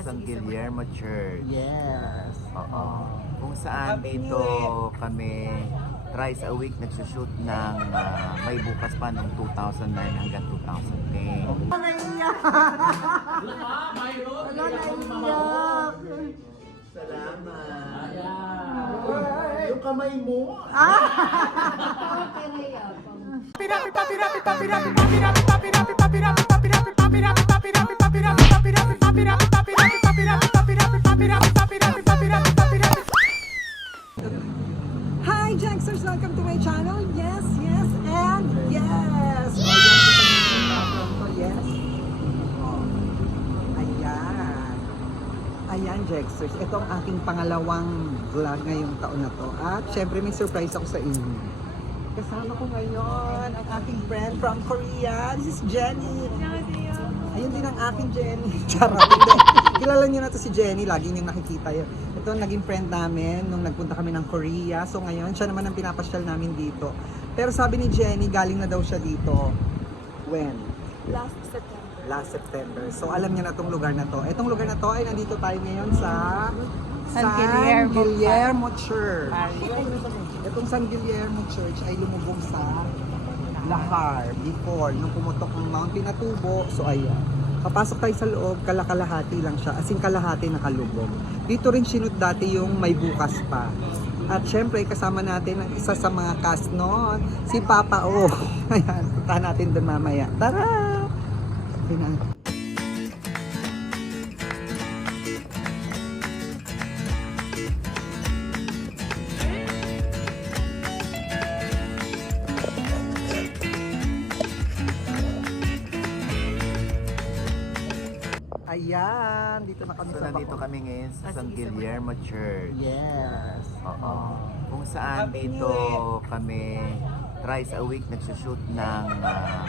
San Guillermo Church. Yes. Oo. Kung saan dito kami thrice a week nagsushoot ng may bukas pa ng 2009 hanggang 2010. Naiiyak! Wala, naiiyak! Salamat. Yung kamay mo! Hi, Jaxers! Welcome to my channel. Yes, yes, and yes! Yes. Ayan. Ayan, Jaxers. Ito ang aking pangalawang vlog ngayong taon na to. At syempre may surprise ako sa inyo. Kasama ko ngayon ang aking friend from Korea. This is Jenny. Ayun din ang aking Jenny. Charot. Kilala niyo na to si Jenny. Lagi niyong nakikita yun. Ito naging friend namin nung nagpunta kami ng Korea. So ngayon, siya naman ang pinapasyal namin dito. Pero sabi ni Jenny, galing na daw siya dito. When? Last September. Last September. So alam niya na tong lugar na to. Itong lugar na to ay nandito tayo ngayon sa San Guillermo Church. Itong San Guillermo Church ay lumubog sa Lahar before nung pumutok ng Mount Pinatubo. So ayan. Papasok tayo sa loob, kalakalahati lang siya. As in kalahati nakalubog. Dito rin sinut dati yung may bukas pa. At syempre kasama natin ang isa sa mga cast noon, si Papa O. Ayan, puntahan natin doon mamaya. Tara! Okay na. Ayan, dito na kami So, sa nandito kami ngayon sa San Guillermo Church. Yes. Oo. Kung saan dito kami thrice a week nagsushoot ng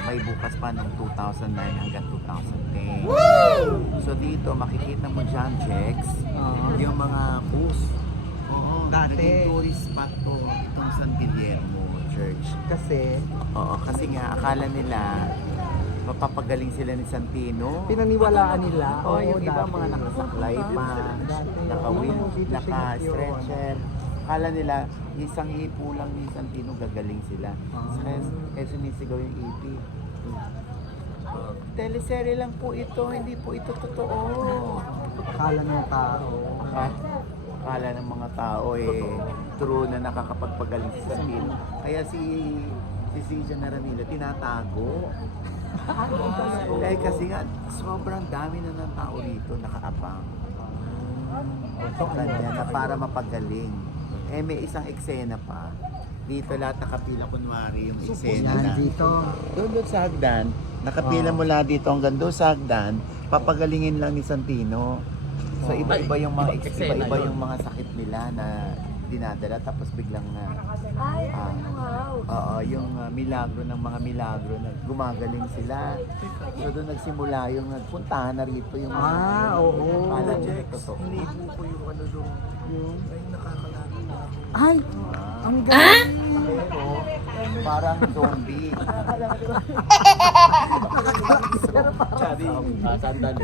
may bukas pa ng 2009 hanggang 2010. So dito makikita mo dyan, Jex, yung mga bus. Oo, Dati. naging tourist spot to itong San Guillermo Church. Kasi Oo, kasi nga akala nila mapapagaling sila ni Santino. pinaniwalaan nila. Oo, yung iba dati. mga nakasaklay pa, naka-wheel, naka-stretcher. Akala nila, isang hipo lang ni Santino gagaling sila. Kaya sinisigaw yung EP. Teleserye lang po ito, hindi po ito totoo. Akala ng tao. Akala ng mga tao true na nakakapagpagaling si Santino. Kaya si Cesar Naranila tinatago. Kasi nga, sobrang dami na ng tao rito nakaabang. Kanya na para mapagaling. May isang eksena pa. Dito lahat nakapila kunwari yung eksena Yan, na. dito. Doon sa hagdan, nakapila mula dito hanggang doon sa hagdan, papagalingin lang ni Santino. So iba-iba yung mga iba-iba yung mga sakit nila na dinadala tapos biglang Ay, wow. oo, yung milagro ng mga milagro na gumagaling sila. So doon nagsimula yung nagpuntahan na rito yung Oo. Kala Jex, Hindi po yung ano doon. Ay, nakakalaki na. Ay, ang galing. pero parang zombie. Sandali.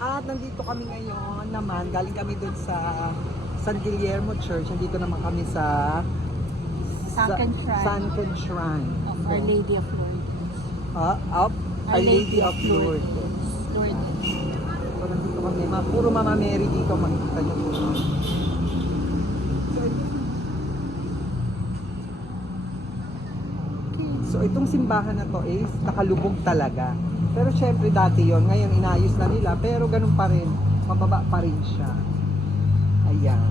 At nandito kami ngayon naman, galing kami dun sa San Guillermo Church. Nandito naman kami sa Sunken Shrine. Sunken Shrine. Of Our Lady of Lourdes. Of Our Lady of Lourdes. Lourdes. So nandito kami, puro Mama Mary dito, makikita niyo po. So itong simbahan na to is nakalubog talaga. Pero syempre dati yon, ngayon inayos na nila, pero ganun pa rin, mababa pa rin siya. Ayan.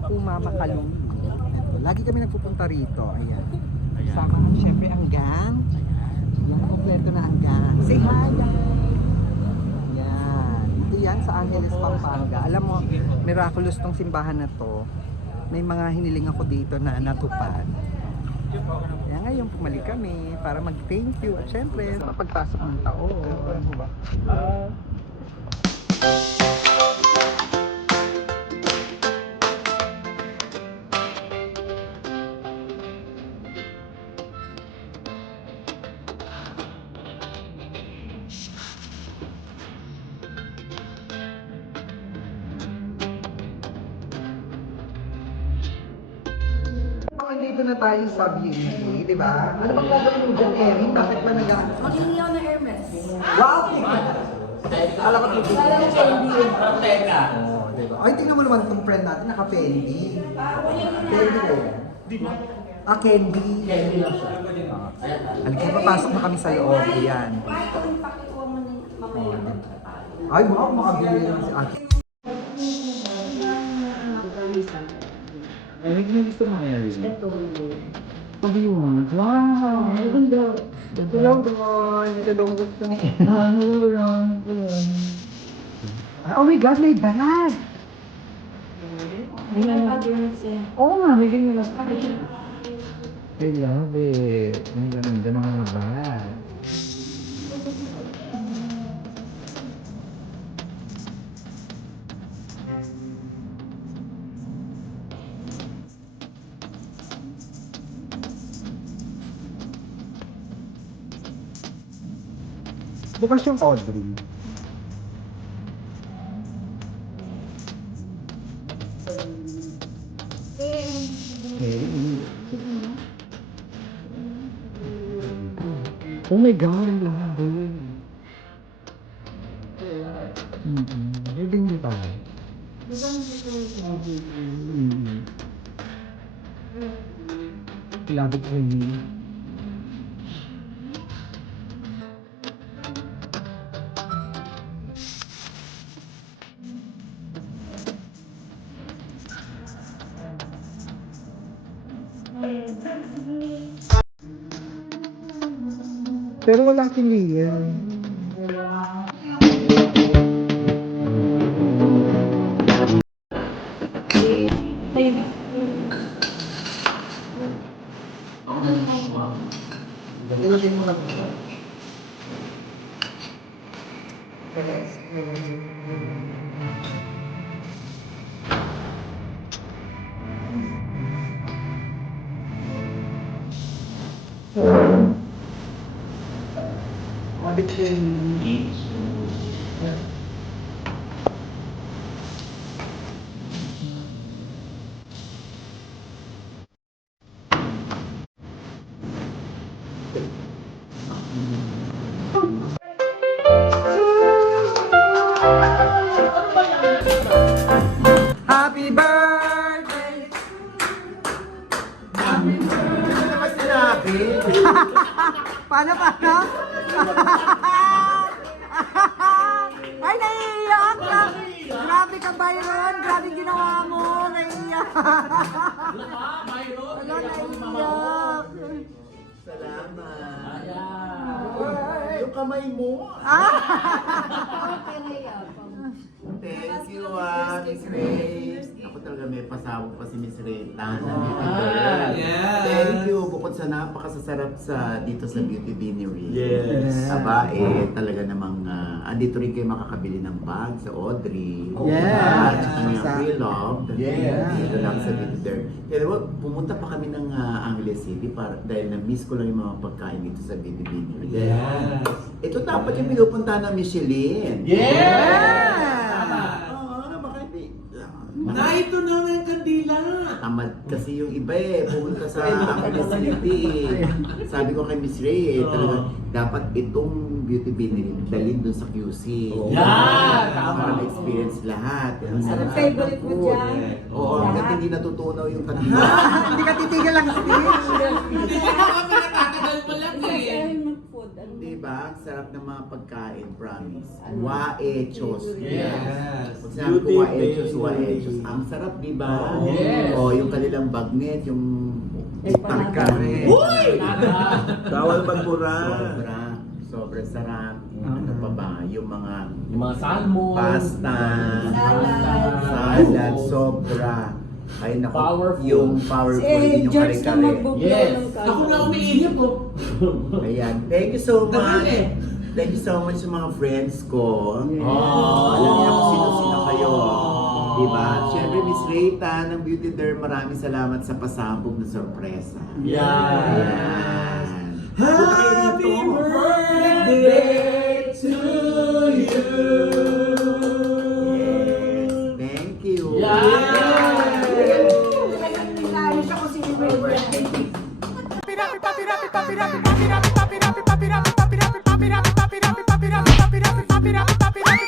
Puma Makalumi. Ito, lagi kami nagpupunta rito. Ayan. Ayan. Kasama ang syempre ang gang. Yan, kompleto na ang gang. Say hi, guys! Yan. Ito yan sa Angeles, Pampanga. Alam mo, miraculous tong simbahan na to. May mga hiniling ako dito na natupad. Kaya ngayon pumalik kami para mag-thank you. At syempre, sa pagpasok ng taon. Dito na tayo sa beauty, di ba? Ano bang gagawin mo dyan, Erin? Bakit ba nag-ano? Maghihingi ako ng Hermes. Wow! Alam ko ito. Wala yung candy. Oh, diba? Ay, tingnan mo naman itong friend natin, naka-Fendi. Fendi ba yan? Ah, Candy. Candy lang siya. Halika, papasok na kami sa loob. Ayan. Pakikuha mo ni mamaya. Ay, wow, makabili naman si Ate. Ay, may gusto mo yan rin. Ito. Sabi mo, wow! Ang ganda! Ito lang doon. Ito lang gusto niya. Oh my God, may bag! May pag-drinks eh. Oo nga, may ganyan lang. I love it. Ang ganda ng mga bag. Bukas yung Audrey. Oh my God, ang love. Hindi mo pa. Love it for me. Pero wala si Liam. Tayo. Ilagay mo lang. Happy birthday! Ano naman sinabi? Paano? Ay, naiiyak ka! Grabe ka, Byron! Grabe ginawa mo! Naiiyak! Wala, naiiyak! Salamat. Yung kamay mo. Thank you, Miss Ray. Ako talaga may pasabog pa si Miss Ray. Thank you. Bukod sa napakasasarap dito sa Beauty Beanery. Yes. Aba, talaga namang andito rin kayo makakabili ng bag sa Audrey. Yes. At saka ng Sa- pre-loved. Yes. Dito lang sa Beauty there. Kaya diba, pumunta pa kami ng Angeles City dahil na-miss ko lang yung mga pagkain dito sa Beauty Beanery. Yes. Ito dapat yung pinupunta ng Michelin. Yes! Baka hindi. Na ito na ang kandila. Tamad kasi yung iba pumunta sa Angeles City Sabi ko kay Miss Ray talaga dapat itong Beauty Beanery dalhin doon sa QC. Yan! Para ma-experience lahat. Sarap favorite mo dyan. Oo, hanggat hindi natutunaw yung kanina. Hindi ka titigil lang, Steve! Hindi ko kami natatagal pa lang Kasi eh. ay mag-4. food. Ano Diba? Ang sarap ng mga pagkain, promise. Waechos. Yes. Pag sinabi ko waechos, waechos. Ang sarap, diba? Yes. O, yung kanilang bagnet, yung Tarkare. Bawal magbura. Sobra sarap. Ano pa ba? Yung mga salmon. pasta, Salad. salad, sobra. Ay, naku, Powerful. yung powerful din yung George na kare-kare. magbublow Yes. ng kare. Ako na umiiyak po. Ayan, thank you so much. Thank you so much sa mga friends ko. Alam niyo kung sino-sino kayo. Diba? Siyempre, Miss Rita ng Beauty Derm, maraming salamat sa pasabog na sorpresa. Ayan. Happy birthday to you. Yes, thank you. Papi,